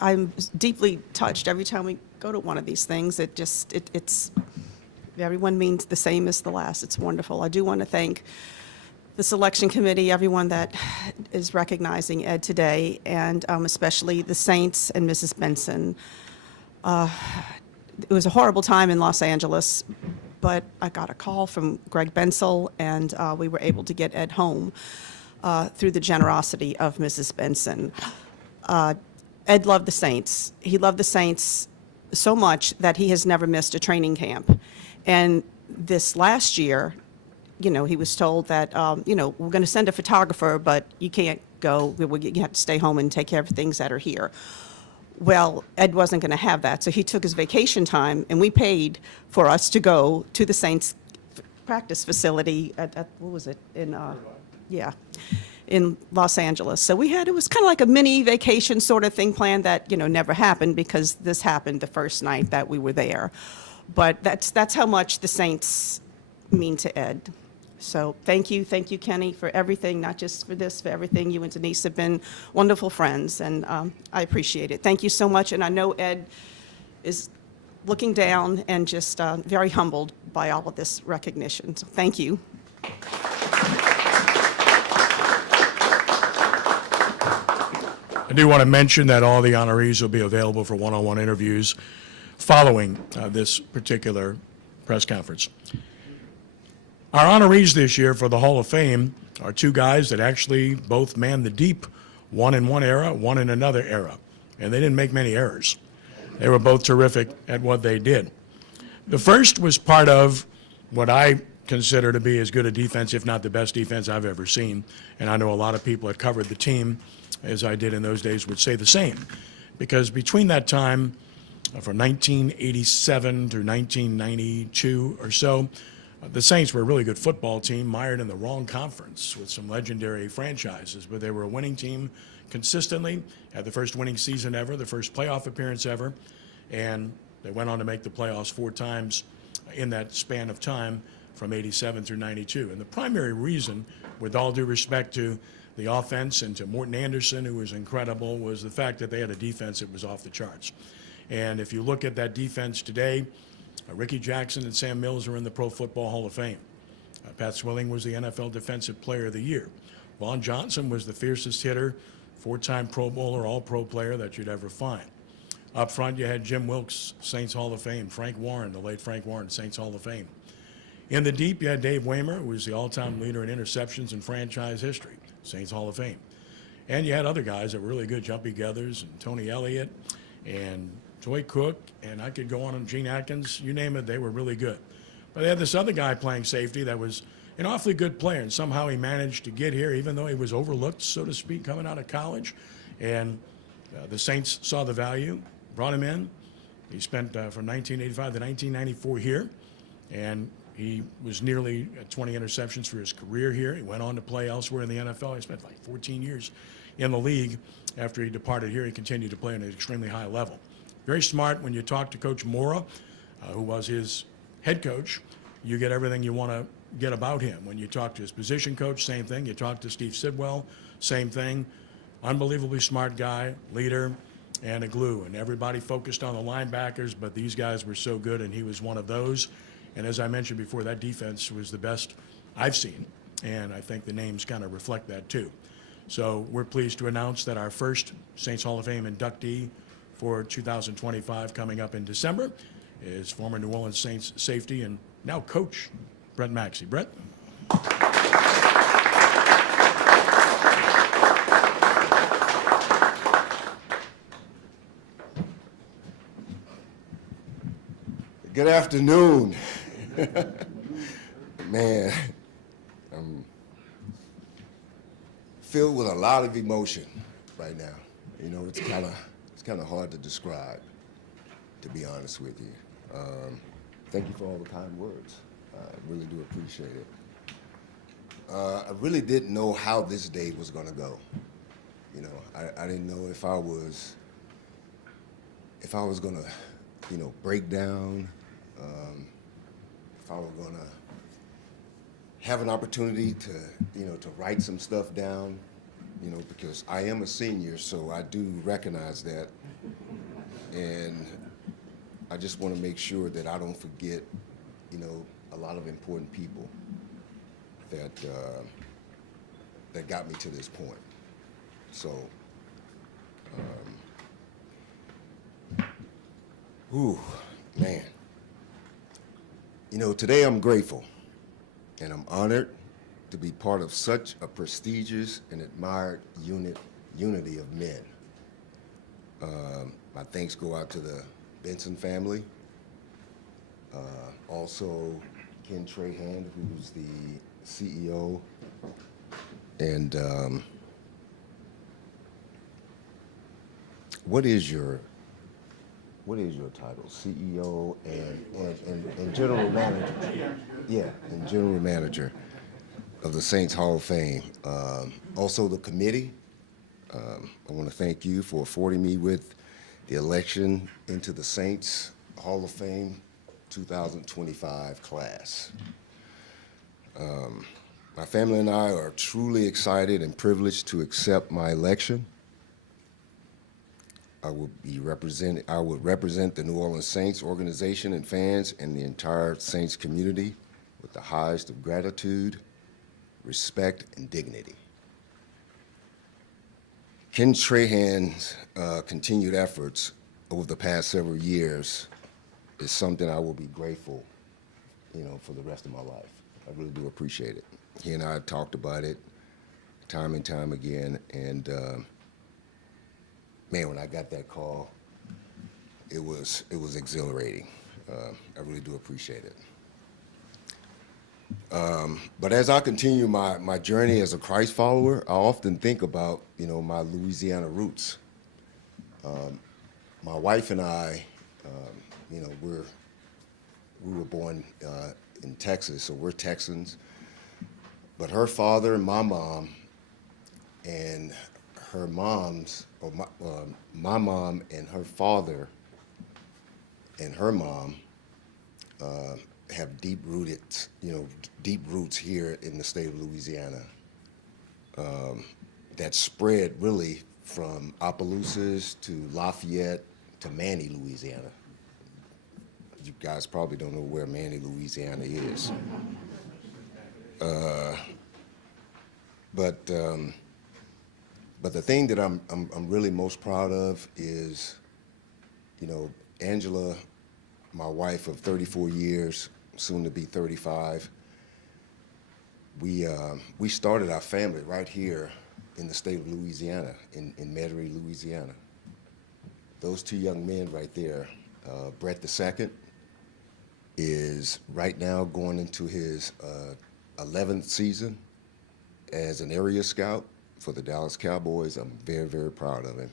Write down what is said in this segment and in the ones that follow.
I'm deeply touched every time we go to one of these things. It's everyone means the same as the last. It's wonderful. I do want to thank the selection committee, everyone that is recognizing Ed today, and especially the Saints and Mrs. Benson. It was a horrible time in Los Angeles, but I got a call from Greg Bensel, and we were able to get Ed home through the generosity of Mrs. Benson. Ed loved the Saints. He loved the Saints so much that he has never missed a training camp. And this last year, you know, he was told that, you know, we're going to send a photographer, but you can't go. You have to stay home and take care of things that are here. Well, Ed wasn't going to have that, so he took his vacation time, and we paid for us to go to the Saints practice facility at what was it, in Los Angeles. So it was kind of like a mini vacation sort of thing planned that, you know, never happened because this happened the first night that we were there. But that's how much the Saints mean to Ed. So thank you, Kenny, for everything, not just for this, for everything. You and Denise have been wonderful friends, and I appreciate it. Thank you so much, and I know Ed is looking down and just very humbled by all of this recognition. So thank you. I do want to mention that all the honorees will be available for one-on-one interviews following this particular press conference. Our honorees this year for the Hall of Fame are two guys that actually both manned the deep, one in one era, one in another era, and they didn't make many errors. They were both terrific at what they did. The first was part of what I consider to be as good a defense, if not the best defense I've ever seen, and I know a lot of people that covered the team, as I did in those days, would say the same, because between that time, from 1987 to 1992 or so, the Saints were a really good football team, mired in the wrong conference with some legendary franchises, but they were a winning team consistently, had the first winning season ever, the first playoff appearance ever, and they went on to make the playoffs 4 times in that span of time from 87 through 92. And the primary reason, with all due respect to the offense and to Morton Anderson, who was incredible, was the fact that they had a defense that was off the charts. And if you look at that defense today, Ricky Jackson and Sam Mills are in the Pro Football Hall of Fame. Pat Swilling was the NFL Defensive Player of the Year. Vaughn Johnson was the fiercest hitter, 4-time Pro Bowler, All-Pro player that you'd ever find. Up front, you had Jim Wilkes, Saints Hall of Fame. Frank Warren, the late Frank Warren, Saints Hall of Fame. In the deep, you had Dave Waymer, who was the all-time leader in interceptions in franchise history, Saints Hall of Fame. And you had other guys that were really good, Jumpy Geathers and Tony Elliott and Toy Cook, and I could go on, Gene Atkins, you name it, they were really good. But they had this other guy playing safety that was an awfully good player, and somehow he managed to get here, even though he was overlooked, so to speak, coming out of college. And the Saints saw the value, brought him in. He spent from 1985 to 1994 here, and he was nearly 20 interceptions for his career here. He went on to play elsewhere in the NFL. He spent like 14 years in the league. After he departed here, he continued to play at an extremely high level. Very smart. When you talk to Coach Mora, who was his head coach, you get everything you want to get about him. When you talk to his position coach, same thing. You talk to Steve Sidwell, same thing. Unbelievably smart guy, leader, and a glue. And everybody focused on the linebackers, but these guys were so good, and he was one of those. And as I mentioned before, that defense was the best I've seen, and I think the names kind of reflect that too. So we're pleased to announce that our first Saints Hall of Fame inductee for 2025 coming up in December is former New Orleans Saints safety and now coach Brett Maxey. Brett? Good afternoon. Man, I'm filled with a lot of emotion right now. You know, it's kind of hard to describe, to be honest with you. Thank you for all the kind words. I really do appreciate it. I really didn't know how this day was going to go. You know, I didn't know if I was going to, you know, break down, if I were going to have an opportunity to, you know, to write some stuff down, you know, because I am a senior, so I do recognize that. and I just want to make sure that I don't forget, you know, a lot of important people that that got me to this point. So, whew, man. You know, today I'm grateful and I'm honored to be part of such a prestigious and admired unity of men. My thanks go out to the Benson family, also Ken Trahan, who's the CEO, and what is your title? CEO and general manager. Yeah, and general manager of the Saints Hall of Fame. Also the committee. I want to thank you for affording me with the election into the Saints Hall of Fame 2025 class. My family and I are truly excited and privileged to accept my election. I would represent the New Orleans Saints organization and fans and the entire Saints community with the highest of gratitude, respect, and dignity. Ken Trahan's continued efforts over the past several years is something I will be grateful, you know, for the rest of my life. I really do appreciate it. He and I have talked about it time and time again, and man, when I got that call, it was exhilarating. I really do appreciate it. But as I continue my journey as a Christ follower, I often think about, you know, my Louisiana roots. My wife and I, you know, we were born in Texas, so we're Texans. But her father and my mom and her mom's, or my mom and her father and her mom have deep roots here in the state of Louisiana that spread really from Opelousas to Lafayette to Manny, Louisiana. You guys probably don't know where Manny, Louisiana is. But the thing that I'm really most proud of is, you know, Angela, my wife of 34 years, soon to be 35. We started our family right here in the state of Louisiana, in Metairie, Louisiana. Those two young men right there, Brett II is right now going into his 11th season as an area scout for the Dallas Cowboys. I'm very, very proud of him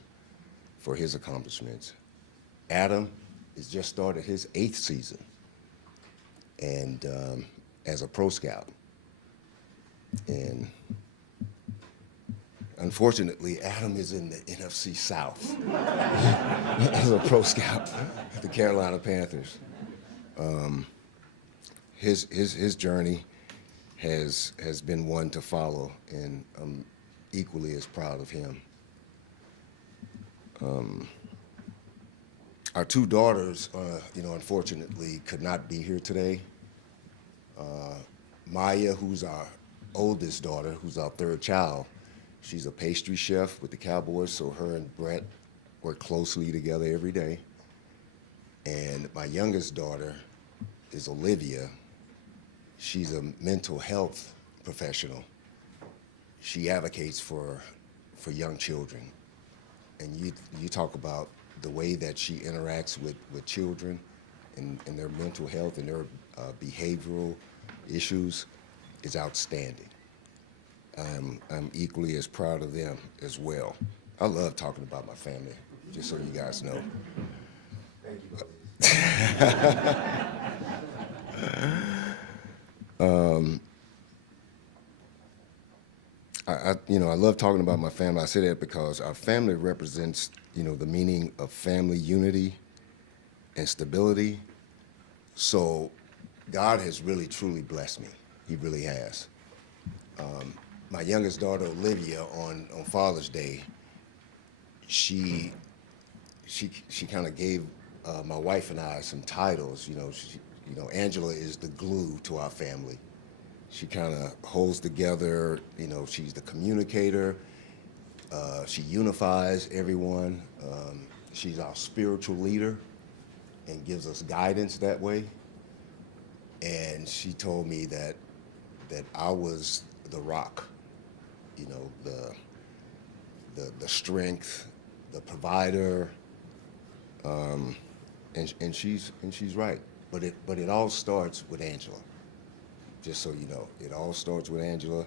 for his accomplishments. Adam has just started his 8th season and as a pro scout. And unfortunately, Adam is in the NFC South as a pro scout at the Carolina Panthers. His journey has been one to follow, and I'm equally as proud of him. Our two daughters, you know, unfortunately could not be here today. Maya, who's our oldest daughter, who's our third child, she's a pastry chef with the Cowboys, so her and Brett work closely together every day. And my youngest daughter is Olivia. She's a mental health professional. She advocates for young children. And you talk about the way that she interacts with children and their mental health and their behavioral issues is outstanding. I'm equally as proud of them as well. I love talking about my family, just so you guys know. Thank you. I love talking about my family. I say that because our family represents, you know, the meaning of family unity and stability. So God has really, truly blessed me. He really has. My youngest daughter, Olivia, on Father's Day, she she kind of gave my wife and I some titles. Angela is the glue to our family. She kind of holds together. She's the communicator. She unifies everyone. She's our spiritual leader and gives us guidance that way. And she told me that I was the rock, the strength, the provider, and she's right. But it all starts with Angela. Just so you know, it all starts with Angela,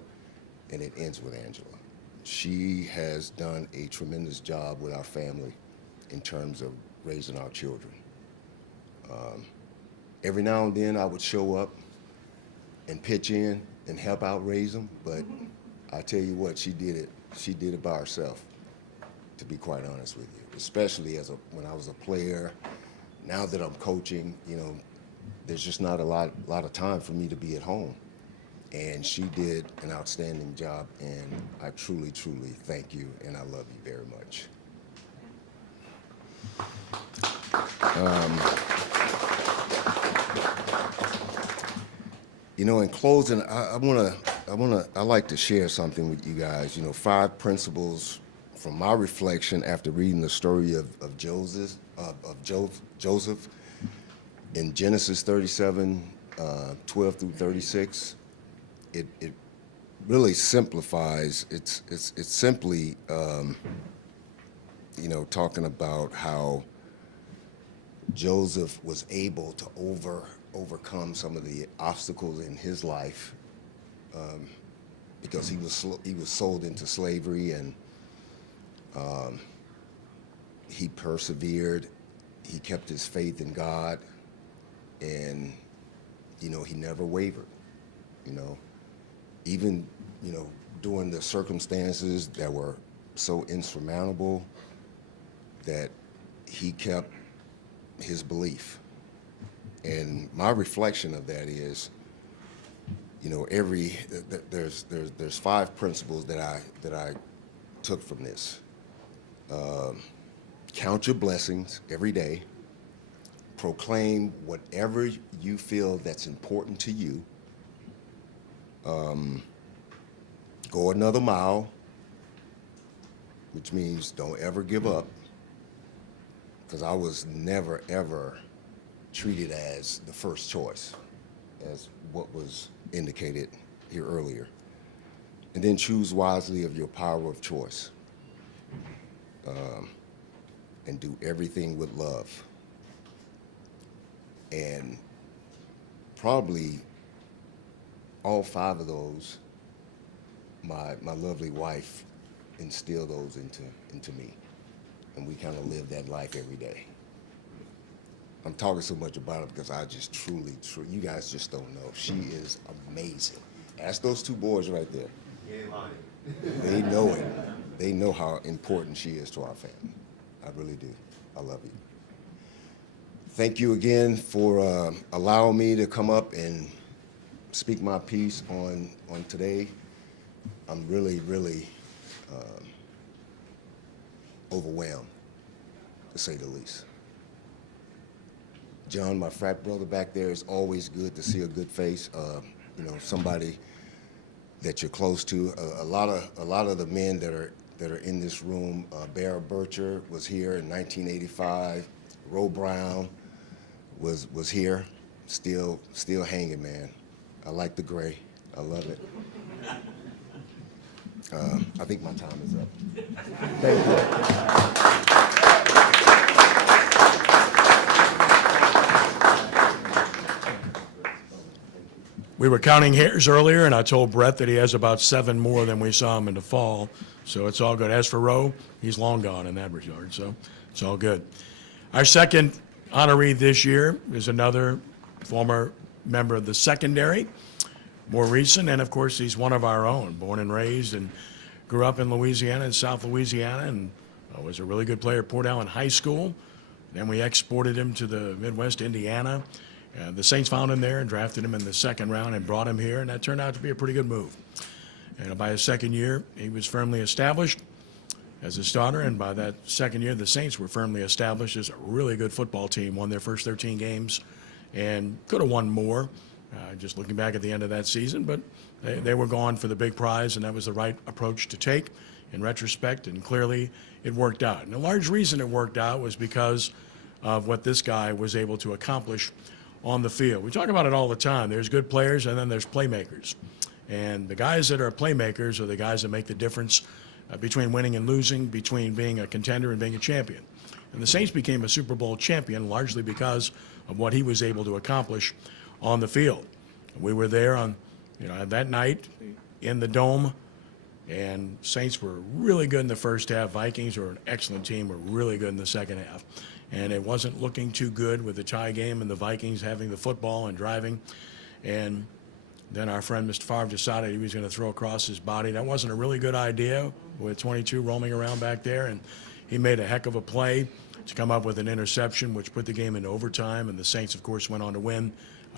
and it ends with Angela. She has done a tremendous job with our family in terms of raising our children. Every now and then I would show up and pitch in and help out raise them, but I tell you what, she did it by herself, to be quite honest with you. Especially when I was a player. Now that I'm coaching, there's just not a lot of time for me to be at home. And she did an outstanding job, and I truly, truly thank you, and I love you very much. In closing, I like to share something with you guys. 5 principles from my reflection after reading the story of Joseph in Genesis 37, 12 through 36. It really simplifies. It's simply talking about how Joseph was able to overcome some of the obstacles in his life because he was sold into slavery, and he persevered. He kept his faith in God, and he never wavered. Even during the circumstances that were so insurmountable, that he kept his belief. And my reflection of that is, there's 5 principles that I took from this. Count your blessings every day. Proclaim whatever you feel that's important to you. Go another mile, which means don't ever give up, because I was never, ever treated as the first choice, as what was indicated here earlier. And then choose wisely of your power of choice, and do everything with love. And probably all 5 of those, my lovely wife instilled those into me. And we kind of live that life every day. I'm talking so much about it because I just truly, you guys just don't know. She is amazing. Ask those 2 boys right there. They know it. They know how important she is to our family. I really do. I love you. Thank you again for allowing me to come up and speak my piece on today. I'm really, really overwhelmed, to say the least. John, my frat brother back there, it's always good to see a good face. Somebody that you're close to. A lot of the men that are in this room. Bear Bircher was here in 1985. Ro Brown was here, still hanging, man. I like the gray. I love it. I think my time is up. Thank you. We were counting hairs earlier, and I told Brett that he has about 7 more than we saw him in the fall, so it's all good. As for Roe, he's long gone in that regard, so it's all good. Our second honoree this year is another former member of the secondary, more recent, and of course he's one of our own, born and raised and grew up in Louisiana, in South Louisiana, and was a really good player at Port Allen High School. Then we exported him to the Midwest, Indiana. The Saints found him there and drafted him in the 2nd round and brought him here, and that turned out to be a pretty good move. And by his 2nd year, he was firmly established. as a starter, and by that second year, the Saints were firmly established as a really good football team, won their first 13 games, and could have won more, just looking back at the end of that season, but they were gone for the big prize, and that was the right approach to take in retrospect, and clearly it worked out. And a large reason it worked out was because of what this guy was able to accomplish on the field. We talk about it all the time. There's good players, and then there's playmakers. And the guys that are playmakers are the guys that make the difference between winning and losing, between being a contender and being a champion. And the Saints became a Super Bowl champion largely because of what he was able to accomplish on the field. We were there on, that night in the Dome, and Saints were really good in the first half. Vikings were an excellent team, were really good in the second half. And it wasn't looking too good with the tie game and the Vikings having the football and driving. And then our friend Mr. Favre decided he was going to throw across his body. That wasn't a really good idea with 22 roaming around back there. And he made a heck of a play to come up with an interception, which put the game into overtime. And the Saints, of course, went on to win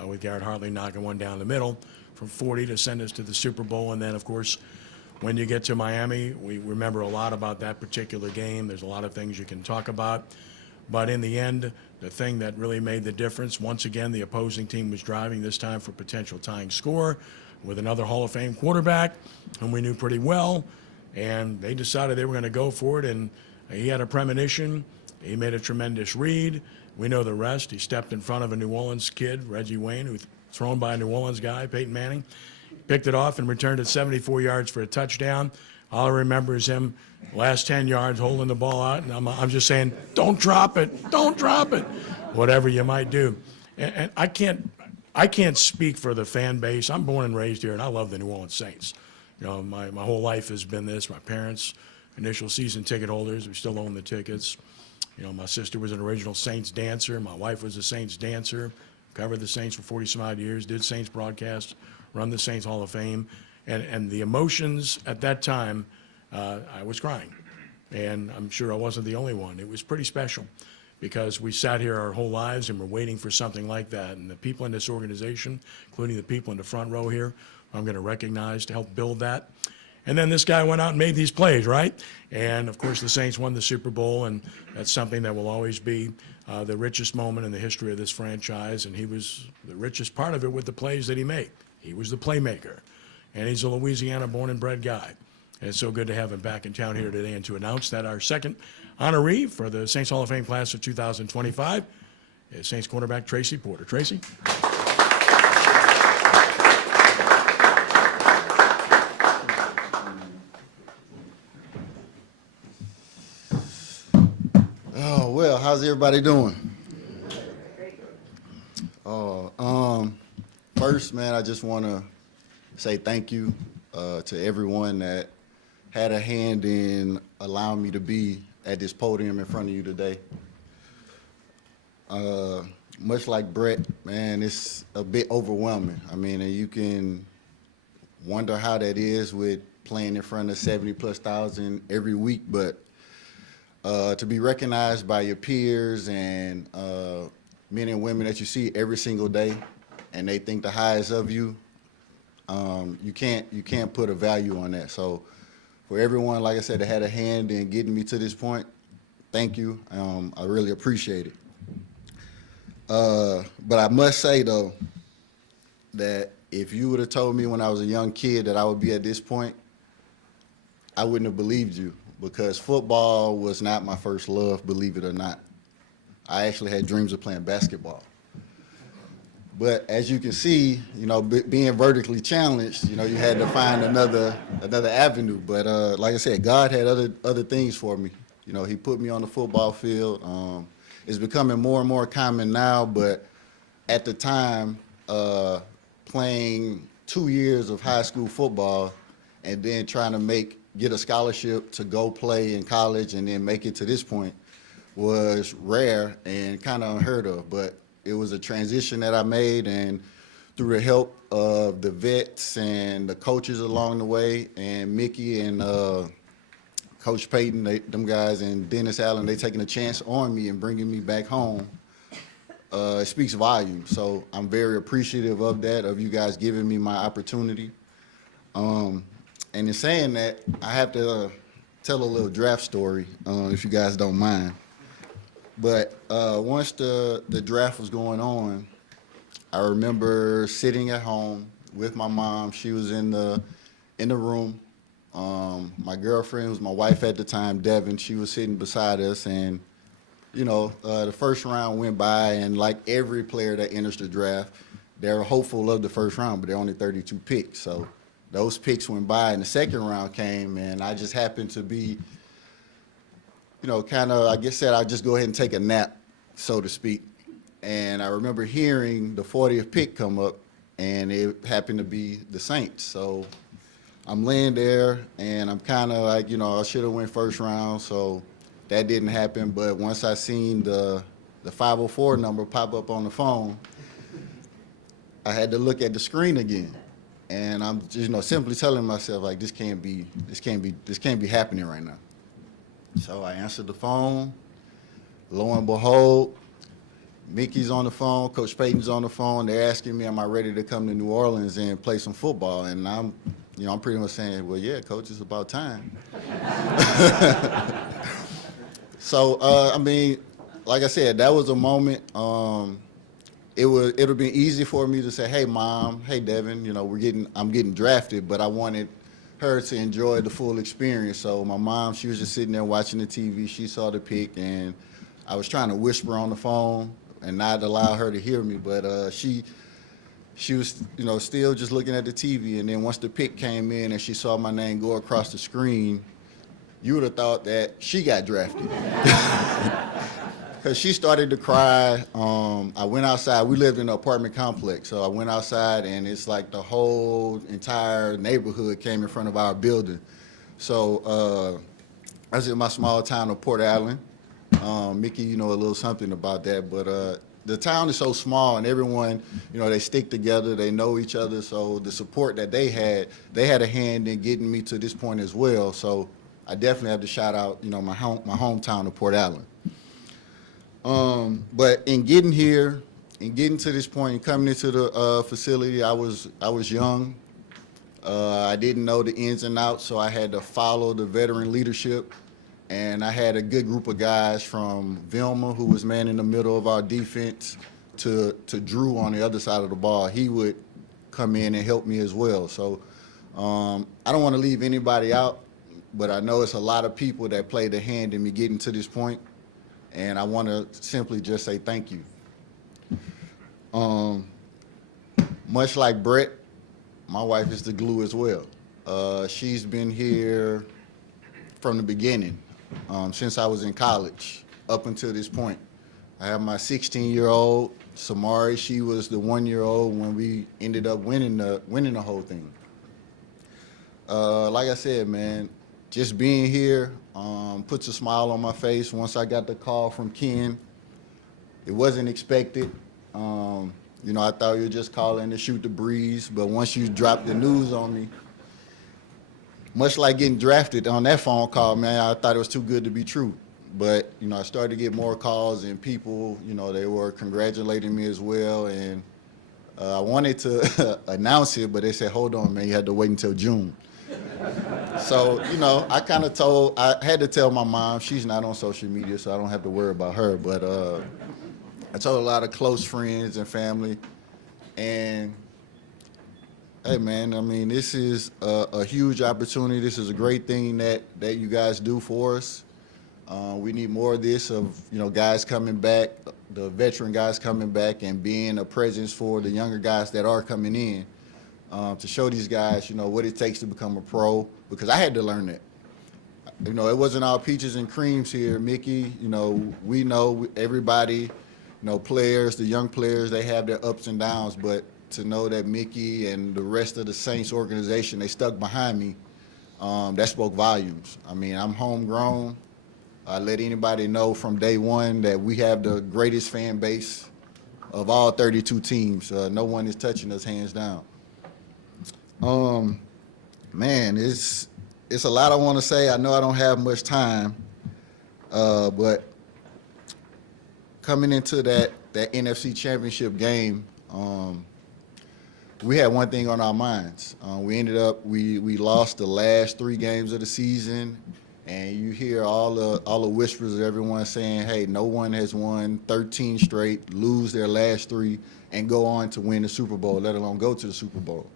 with Garrett Hartley knocking one down the middle from 40 to send us to the Super Bowl. And then, of course, when you get to Miami, we remember a lot about that particular game. There's a lot of things you can talk about. But in the end, the thing that really made the difference, once again, the opposing team was driving, this time for potential tying score with another Hall of Fame quarterback, whom we knew pretty well. And they decided they were going to go for it. And he had a premonition. He made a tremendous read. We know the rest. He stepped in front of a New Orleans kid, Reggie Wayne, who was thrown by a New Orleans guy, Peyton Manning. Picked it off and returned it 74 yards for a touchdown. All I remember is him last 10 yards holding the ball out, and I'm just saying, don't drop it, don't drop it, whatever you might do. And I can't speak for the fan base. I'm born and raised here, and I love the New Orleans Saints. My whole life has been this. My parents, initial season ticket holders, we still own the tickets. My sister was an original Saints dancer. My wife was a Saints dancer, covered the Saints for 40 some odd years, did Saints broadcasts, run the Saints Hall of Fame. And the emotions at that time, I was crying. And I'm sure I wasn't the only one. It was pretty special because we sat here our whole lives and we're waiting for something like that. And the people in this organization, including the people in the front row here, I'm going to recognize to help build that. And then this guy went out and made these plays, right? And, of course, the Saints won the Super Bowl, and that's something that will always be the richest moment in the history of this franchise. And he was the richest part of it with the plays that he made. He was the playmaker. And he's a Louisiana born and bred guy. And it's so good to have him back in town here today and to announce that our second honoree for the Saints Hall of Fame class of 2025 is Saints quarterback Tracy Porter. Tracy? Oh, well, how's everybody doing? First, man, I just want to say thank you to everyone that had a hand in allowing me to be at this podium in front of you today. Much like Brett, man, it's a bit overwhelming. I mean, and you can wonder how that is with playing in front of 70,000+ every week, but to be recognized by your peers and men and women that you see every single day, and they think the highest of you, you can't put a value on that. So for everyone, like I said, that had a hand in getting me to this point, thank you. I really appreciate it. But I must say, though, that if you would have told me when I was a young kid that I would be at this point, I wouldn't have believed you, because football was not my first love, believe it or not. I actually had dreams of playing basketball. But as you can see, being vertically challenged, you had to find another avenue. But like I said, God had other things for me. He put me on the football field. It's becoming more and more common now, but at the time, playing 2 years of high school football and then trying to get a scholarship to go play in college and then make it to this point was rare and kind of unheard of. But it was a transition that I made, and through the help of the vets and the coaches along the way, and Mickey and Coach Payton, them guys, and Dennis Allen, they taking a chance on me and bringing me back home. It speaks volumes. So I'm very appreciative of that, of you guys giving me my opportunity. And in saying that, I have to tell a little draft story, if you guys don't mind. But once the draft was going on, I remember sitting at home with my mom. She was in the room. My girlfriend was my wife at the time, Devin. She was sitting beside us, and the first round went by, and like every player that enters the draft, they're hopeful of the first round, but there are only 32 picks. So those picks went by, and the second round came, and I just happened to be, kind of, I guess said I'd just go ahead and take a nap, so to speak. And I remember hearing the 40th pick come up, and it happened to be the Saints. So I'm laying there, and I'm kind of like, I should have went first round, so that didn't happen. But once I seen the 504 number pop up on the phone, I had to look at the screen again. And I'm just, simply telling myself, like, this can't be happening right now. So I answered the phone. Lo and behold, Mickey's on the phone, Coach Payton's on the phone. They're asking me, am I ready to come to New Orleans and play some football? And I'm pretty much saying, well, yeah, Coach, it's about time. So, like I said, that was a moment. It would have been easy for me to say, hey, Mom, hey, Devin, I'm getting drafted, but I wanted her to enjoy the full experience. So my mom, she was just sitting there watching the TV. She saw the pick, and I was trying to whisper on the phone and not allow her to hear me, but she was, still just looking at the TV. And then once the pick came in and she saw my name go across the screen, you would have thought that she got drafted. Because she started to cry. I went outside. We lived in an apartment complex, so I went outside, and it's like the whole entire neighborhood came in front of our building. So I was in my small town of Port Allen. Mickey, a little something about that, but the town is so small, and everyone, they stick together, they know each other, so the support that they had a hand in getting me to this point as well. So I definitely have to shout out, my hometown of Port Allen. But in getting here, and getting to this point, and coming into the facility, I was young. I didn't know the ins and outs, so I had to follow the veteran leadership. And I had a good group of guys from Vilma, who was man in the middle of our defense, to Drew on the other side of the ball. He would come in and help me as well. So I don't want to leave anybody out, but I know it's a lot of people that played a hand in me getting to this point. And I want to simply just say thank you. Much like Brett, my wife is the glue as well. She's been here from the beginning, since I was in college up until this point. I have my 16-year-old, Samari. She was the 1-year-old when we ended up winning the whole thing. Like I said, man, just being here puts a smile on my face. Once I got the call from Ken, it wasn't expected. I thought you were just calling to shoot the breeze, but once you dropped the news on me, much like getting drafted on that phone call, man, I thought it was too good to be true. But, I started to get more calls, and people, they were congratulating me as well. And I wanted to announce it, but they said, hold on, man, you had to wait until June. So, I had to tell my mom. She's not on social media, so I don't have to worry about her. But I told a lot of close friends and family. And, hey, man, this is a huge opportunity. This is a great thing that you guys do for us. We need more of this, of, guys coming back, the veteran guys coming back and being a presence for the younger guys that are coming in. To show these guys, what it takes to become a pro, because I had to learn that. It wasn't all peaches and creams here, Mickey. We know everybody, players, the young players, they have their ups and downs, but to know that Mickey and the rest of the Saints organization, they stuck behind me, that spoke volumes. I'm homegrown. I let anybody know from day one that we have the greatest fan base of all 32 teams. No one is touching us hands down. Man, it's a lot I want to say. I know I don't have much time, but coming into that NFC Championship game, we had one thing on our minds. We ended up, we lost the last 3 games of the season, and you hear all the whispers of everyone saying, hey, no one has won 13 straight, lose their last 3, and go on to win the Super Bowl, let alone go to the Super Bowl.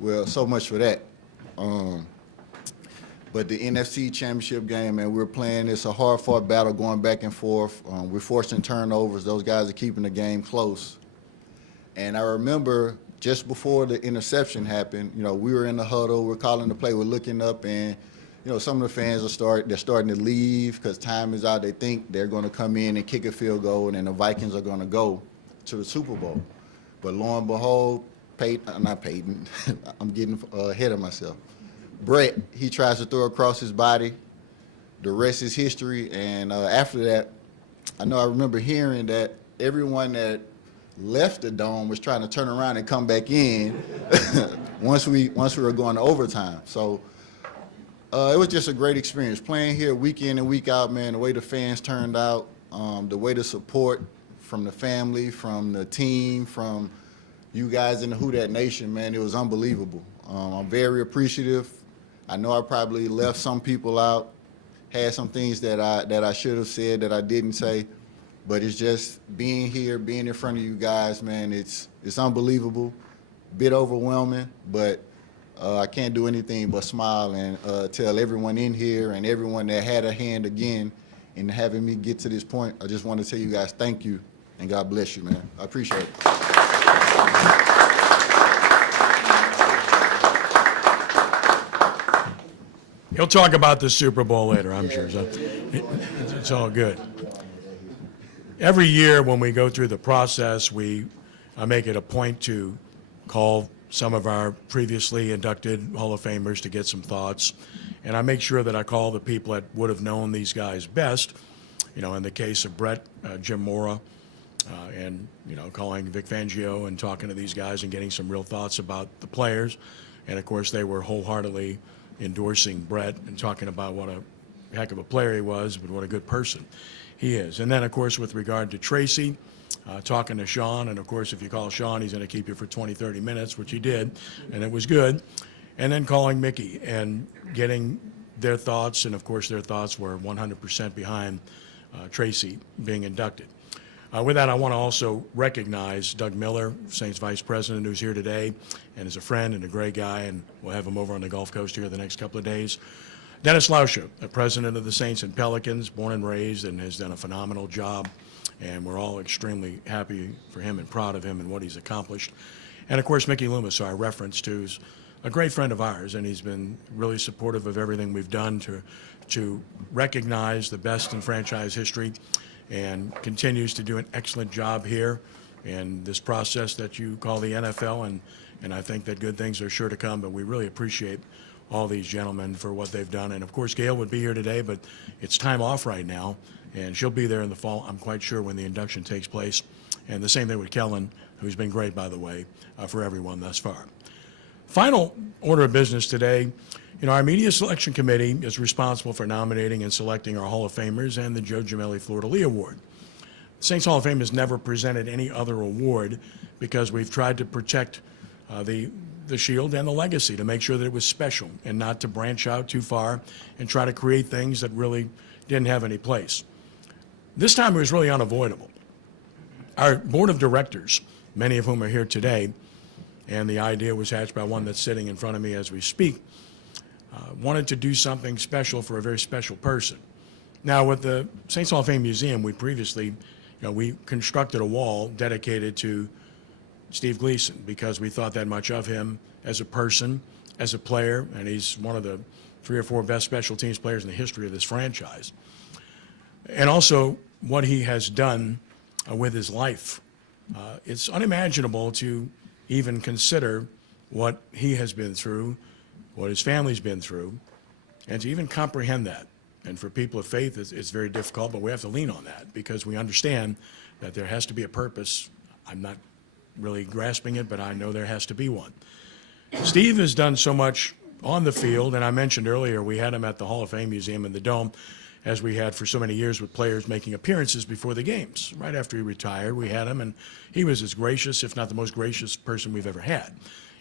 Well, so much for that. But the NFC Championship game, man, we're playing. It's a hard-fought battle going back and forth. We're forcing turnovers. Those guys are keeping the game close. And I remember just before the interception happened, you know, we were in the huddle. We're calling the play. We're looking up, and you know, some of the fans they're starting to leave because time is out. They think they're going to come in and kick a field goal, and then the Vikings are going to go to the Super Bowl. But lo and behold, not Peyton, I'm getting ahead of myself. Brett, he tries to throw across his body. The rest is history. And after that, I remember hearing that everyone that left the dome was trying to turn around and come back in once we were going to overtime. So it was just a great experience playing here week in and week out, man. The way the fans turned out, the way the support from the family, from the team, from you guys in the Who Dat Nation, man, it was unbelievable. I'm very appreciative. I know I probably left some people out, had some things that I should have said that I didn't say, but it's just being here, being in front of you guys, man, it's unbelievable, bit overwhelming, but I can't do anything but smile and tell everyone in here and everyone that had a hand again in having me get to this point. I just want to tell you guys thank you, and God bless you, man. I appreciate it. He'll talk about the Super Bowl later, I'm sure. So it's all good. Every year when we go through the process, I make it a point to call some of our previously inducted Hall of Famers to get some thoughts. And I make sure that I call the people that would have known these guys best. You know, in the case of Brett, Jim Mora, and, you know, calling Vic Fangio and talking to these guys and getting some real thoughts about the players. And, of course, they were wholeheartedly endorsing Brett and talking about what a heck of a player he was, but what a good person he is. And then, of course, with regard to Tracy, talking to Sean, and of course, if you call Sean, he's going to keep you for 20, 30 minutes, which he did, and it was good. And then calling Mickey and getting their thoughts, and of course, their thoughts were 100% behind Tracy being inducted. With that, I want to also recognize Doug Miller, Saints Vice President, who's here today and is a friend and a great guy, and we'll have him over on the Gulf Coast here the next couple of days. Dennis Lauscher, the president of the Saints and Pelicans, born and raised, and has done a phenomenal job, and we're all extremely happy for him and proud of him and what he's accomplished. And, of course, Mickey Loomis, our reference to, is a great friend of ours, and he's been really supportive of everything we've done to recognize the best in franchise history, and continues to do an excellent job here in this process that you call the NFL, and I think that good things are sure to come, but we really appreciate all these gentlemen for what they've done. And, of course, Gail would be here today, but it's time off right now, and she'll be there in the fall, I'm quite sure, when the induction takes place. And the same thing with Kellen, who's been great, by the way, for everyone thus far. Final order of business today. You know, our Media Selection Committee is responsible for nominating and selecting our Hall of Famers and the Joe Gemelli Fleur-de-Lis Award. The Saints Hall of Fame has never presented any other award because we've tried to protect the shield and the legacy to make sure that it was special and not to branch out too far and try to create things that really didn't have any place. This time it was really unavoidable. Our board of directors, many of whom are here today, and the idea was hatched by one that's sitting in front of me as we speak, wanted to do something special for a very special person. Now, with the Saints Hall of Fame Museum, we previously, we constructed a wall dedicated to Steve Gleason because we thought that much of him as a person, as a player, and he's one of the 3 or 4 best special teams players in the history of this franchise. And also what he has done with his life. It's unimaginable to even consider what he has been through, what his family's been through, and to even comprehend that. And for people of faith, it's very difficult, but we have to lean on that because we understand that there has to be a purpose. I'm not really grasping it, but I know there has to be one. Steve has done so much on the field, and I mentioned earlier we had him at the Hall of Fame Museum in the Dome, as we had for so many years with players making appearances before the games. Right after he retired, we had him, and he was as gracious, if not the most gracious person we've ever had.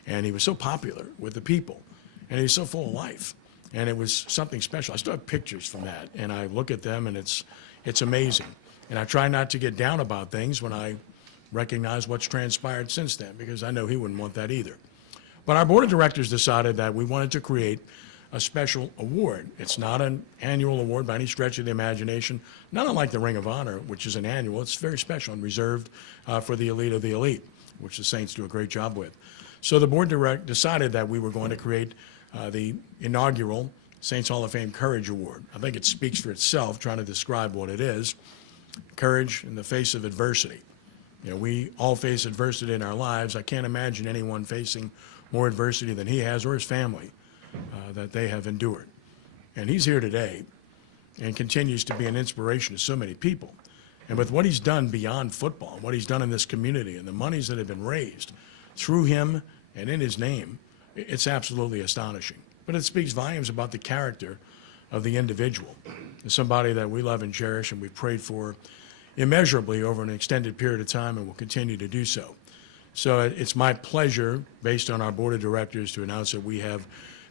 And he was so popular with the people, and he was so full of life. And it was something special. I still have pictures from that, and I look at them, and it's amazing. And I try not to get down about things when I recognize what's transpired since then, because I know he wouldn't want that either. But our board of directors decided that we wanted to create a special award. It's not an annual award by any stretch of the imagination, not unlike the Ring of Honor, which is an annual. It's very special and reserved for the elite of the elite, which the Saints do a great job with. So the board decided that we were going to create the inaugural Saints Hall of Fame Courage Award. I think it speaks for itself, trying to describe what it is. Courage in the face of adversity. You know, we all face adversity in our lives. I can't imagine anyone facing more adversity than he has, or his family, that they have endured. And he's here today and continues to be an inspiration to so many people. And with what he's done beyond football, what he's done in this community, and the monies that have been raised through him and in his name, it's absolutely astonishing. But it speaks volumes about the character of the individual. It's somebody that we love and cherish, and we've prayed for immeasurably over an extended period of time, and will continue to do so. So it's my pleasure, based on our board of directors, to announce that we have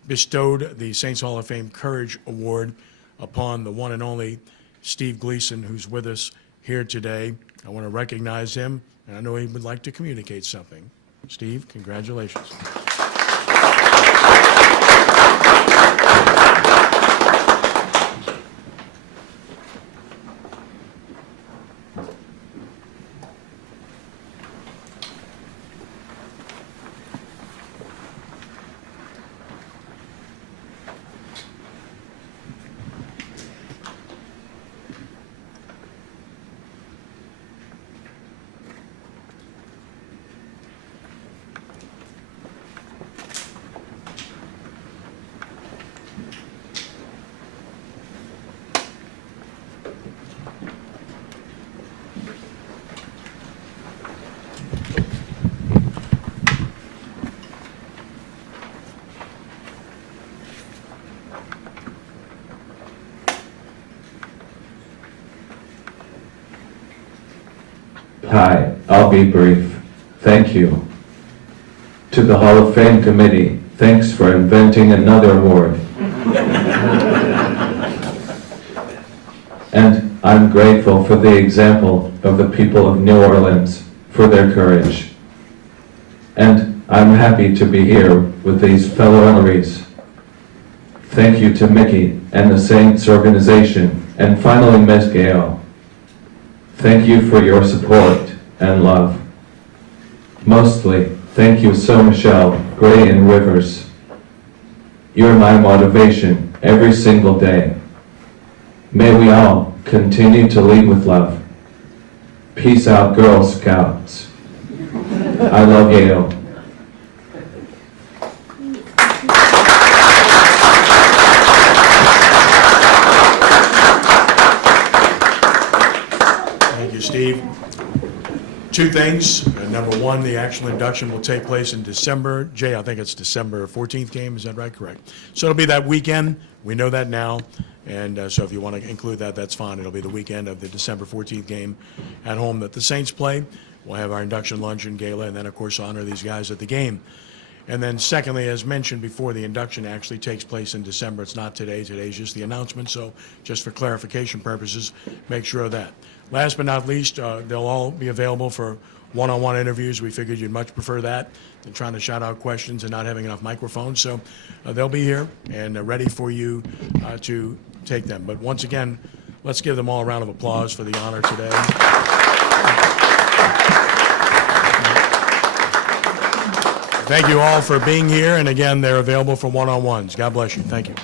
bestowed the Saints Hall of Fame Courage Award upon the one and only Steve Gleason, who's with us here today. I want to recognize him, and I know he would like to communicate something. Steve, congratulations. Hi, I'll be brief. Thank you. To the Hall of Fame Committee, thanks for inventing another award. And I'm grateful for the example of the people of New Orleans for their courage. And I'm happy to be here with these fellow honorees. Thank you to Mickey and the Saints organization, and finally Ms. Gale. Thank you for your support and love. Mostly, thank you so Michelle, Gray, and Rivers. You're my motivation every single day. May we all continue to lead with love. Peace out, Girl Scouts. I love Yale. Steve. Two things. Number one, the actual induction will take place in December. Jay, I think it's December 14th game. Is that right? Correct. So it'll be that weekend. We know that now. And so if you want to include that, that's fine. It'll be the weekend of the December 14th game at home that the Saints play. We'll have our induction luncheon gala, and then, of course, honor these guys at the game. And then secondly, as mentioned before, the induction actually takes place in December. It's not today. Today's just the announcement. So just for clarification purposes, make sure of that. Last but not least, they'll all be available for one-on-one interviews. We figured you'd much prefer that than trying to shout out questions and not having enough microphones. So they'll be here and ready for you to take them. But once again, let's give them all a round of applause for the honor today. Thank you all for being here. And again, they're available for one-on-ones. God bless you. Thank you.